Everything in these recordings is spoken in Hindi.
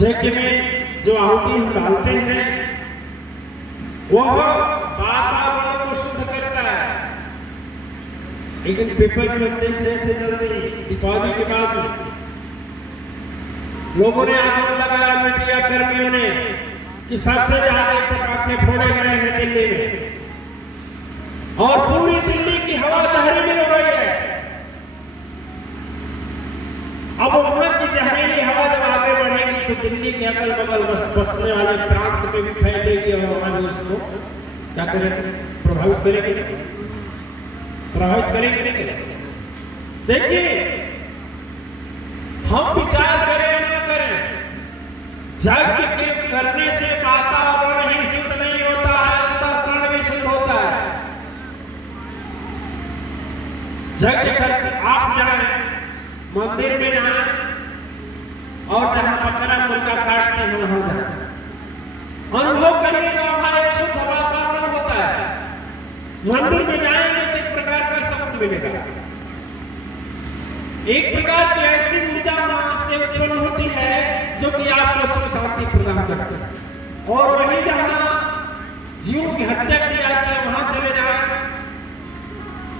यज्ञ में जो आहुति हम डालते हैं वह वातावरण को शुद्ध करता है। एक दिन पेपर में देख रहे थे जल्दी दीपावली के बाद लोगों ने आरोप लगाया, मीडिया कर्मियों ने, कि सबसे ज्यादा पटाखे फोड़े गए हैं दिल्ली में और पूरी दिल्ली की हवा जहरीली हो गई है। अब वहां की जहरीली हवा जब आगे बढ़ेगी तो दिल्ली के अगल बगल बसने वाले प्रांत में भी फैलेगी और हमारे उसको क्या करेंगे, प्रभावित करेंगे, प्रभावित करेंगे। देखिए, हम विचार करें ना करें, यज्ञ के करने से वातावरण ही शुद्ध नहीं होता है, अंतःकरण भी शुद्ध होता है। यज्ञ कर आप जाए मंदिर में जाए और जहां बकरा मुर्गा काटते हैं वहां जाए, अनुभव करिएगा वहां एक शुद्ध वातावरण होता है। मंदिर में जाएंगे तो एक प्रकार का शब्द मिलेगा, एक प्रकार की ऐसी ऊर्जा वहां से उत्पन्न होती है जो कि आपको सुख शांति प्रदान करती है। और वहीं जहां जीवों की हत्या की जाती है वहां चले जाए,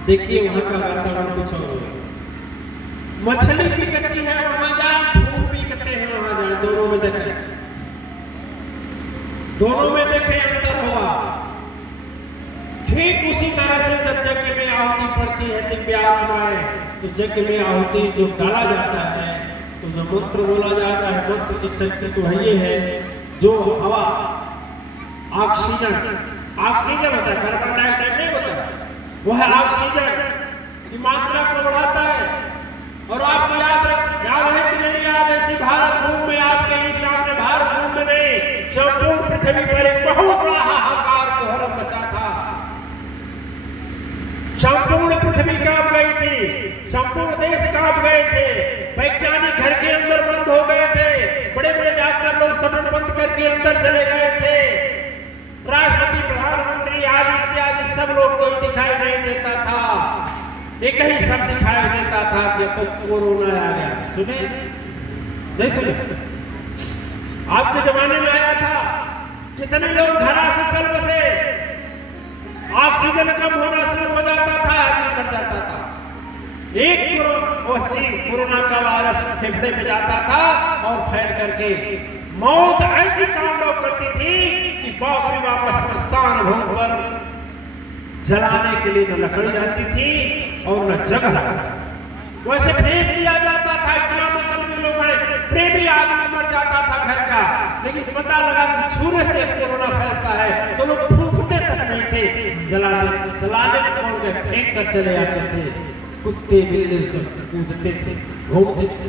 देखिए वहां का वातावरण कुछ और होगा। मछली बिकती है वहां जाए, फूल बिकते हैं वहां जाए, दोनों में देखें, दोनों में देखें अंतर होगा। ठीक उसी तरह से जब यज्ञ में आहुति पड़ती है दिव्य आत्माएं, तो यज्ञ में आहुति जो डाला जाता है, तो जो मंत्र बोला जाता है, मंत्र की शक्ति तो ये है जो हवा ऑक्सीजन, ऑक्सीजन होता है, कार्बन डाइऑक्साइड नहीं होता, वह ऑक्सीजन की मात्रा को बढ़ाता है। और आपको याद है कि नहीं याद, ऐसी भारत भूमि में आपके ही सामने, भारत भूमि में संपूर्ण पृथ्वी पर एक बहुत बड़ा हाहाकार कोहरम मचा था। संपूर्ण पृथ्वी कांप गई थी, संपूर्ण देश कांप गए थे, वैज्ञानिक घर के अंदर बंद हो गए थे, बड़े बड़े डॉक्टर लोग शटर बंद करके अंदर चले गए थे, राष्ट्रपति प्रधानमंत्री आदि इत्यादि सब लोग कोई दिखाई नहीं देता था। एक ही शब्द दिखाई देता था कि तो कोरोना आ गया। सुने नहीं सुने? आपके जमाने में आया था, कितने लोग घरा से चल बसे, ऑक्सीजन कम होना शुरू हो जाता था, आदमी मर जाता था। एक कोरोना का वायरस फेफड़े में जाता था और फैल करके मौत ऐसी तांडव करती थी कि बाप रे बाप, स्मशान भूमि पर जलाने के लिए न लकड़ी रहती थी और न जगह, वैसे फेंक दिया जाता था। इतना मतलब के लोग प्रेमी आदमी मर जाता था घर का, लेकिन पता लगा कि छूने से कोरोना फैलता है तो लोग फूंकते तक नहीं थे, जलाने छोड़ के फेंक कर चले आते थे। कुत्ते बिल्ली उसको कूदते थे, घूमते थे।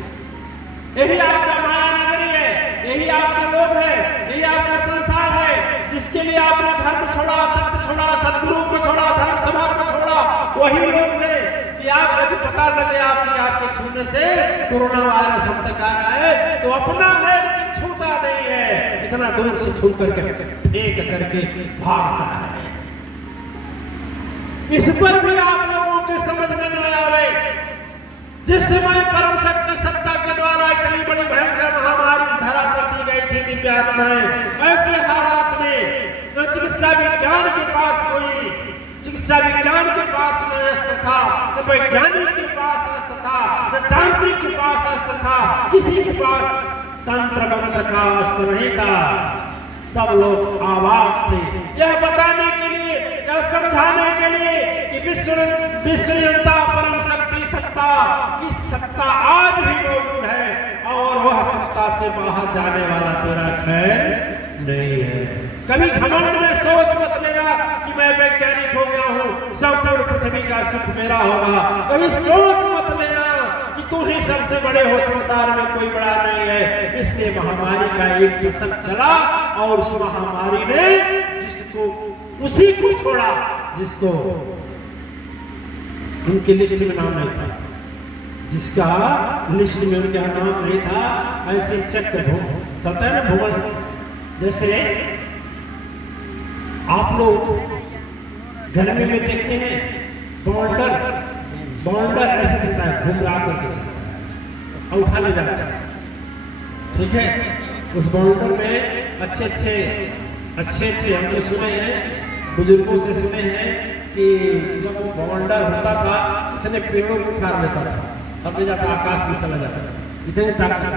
यही आपका माया नगरी है, यही आपके लोग हैं, यही आपका संसार है, जिसके लिए आपने धर्म छोड़ा, सत्य छोड़ा, सदगुरु को छोड़ा, धर्म समाज को छोड़ा। वही लोग हैं कि आपको पता लग गया कि आपके छूने से कोरोना वायरस हम तक आ रहा है, तो अपना है लेकिन छूता नहीं है, इतना दूर से छू करके फेंक करके भागता है। इस पर भी आप लोगों के समझ में न आवे। जिस समय परम सत्य सत्ता के द्वारा इतनी बड़ी भयंकर महामारी धरा करती गई थी दिव्यात्माएं, ऐसे हालात में न चिकित्सा विज्ञान के पास कोई, चिकित्सा विज्ञान के पास न अस्त्र था, न वैज्ञानिक के पास अस्त्र था, न तांत्रिक के पास अस्त्र था, किसी के पास तंत्र मंत्र का अस्त्र नहीं था। सब लोग आवाज थे यह बताने के लिए, यह समझाने के लिए कि विश्वनियंता परम शक्ति सत्ता की सत्ता आज भी मौजूद है और वह सत्ता से बाहर जाने वाला तेरा खैर नहीं है। कभी घमंड में सोच मत लेना कि मैं वैज्ञानिक हो गया हूं, संपूर्ण पृथ्वी का सुख मेरा होगा। कभी सोच मत लेना कि तू ही सबसे बड़े हो, संसार में कोई बड़ा नहीं है। इसलिए महामारी का एक दशक चला और उस महामारी ने जिसको उसी को छोड़ा जिसको उनकी लिस्ट में नाम नहीं था, जिसका लिस्ट में उनका नाम नहीं था। ऐसे चक्र सतह भुवन, जैसे आप लोग गर्मी में देखे हैं बॉन्डर ऐसे चलता है, घूम रहा करके और उठा ले जाता है, ठीक है। उस बाउंडर में अच्छे अच्छे हमने सुने हैं, बुजुर्गों से सुने हैं कि जब वो बाउंडर होता था इतने पेड़ों को उखाड़ लेता था, तब ले जाकर आकाश में चला जाता था, इतनी ताकत।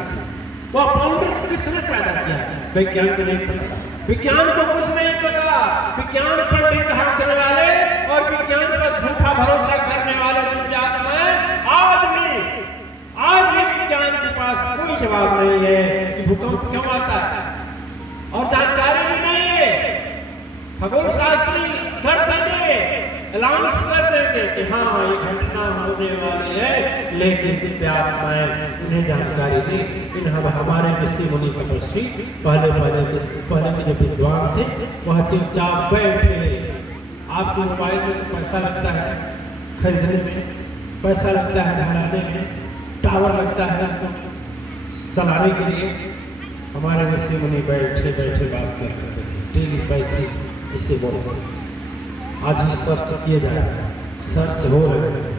वो बाउंडर किसने पैदा किया? विज्ञान को नहीं पता, विज्ञान को कुछ नहीं पता। विज्ञान पर लिंग हड़कने वाले और विज्ञान पर झूठा भरोसा करने वाले दुनिया में आज भी विज्ञान के पास कोई जवाब नहीं है कि भूकंप क्यों आता है, और जानकारी भी नहीं है। खगोल शास्त्री कर देंगे, अनाउंस कर देंगे कि हाँ ये घटना होने वाली है, लेकिन दिव्यात्माएं उन्हें जानकारी नहीं। इन हमारे ऋषि मुनि तपस्वी पहले के जो विद्वान थे वह चुपचाप बैठे। आपको मोबाइल में तो पैसा लगता है खरीदने में, पैसा लगता है बनाने में, टावर लगता है उसको चलाने के लिए। हमारे ऋषि मुनि बैठे बैठे बात करते थे, टेलीपैथी इसे बोलते। आज भी सर्च किए जा रहे हैं, सर्च हो रहे हैं।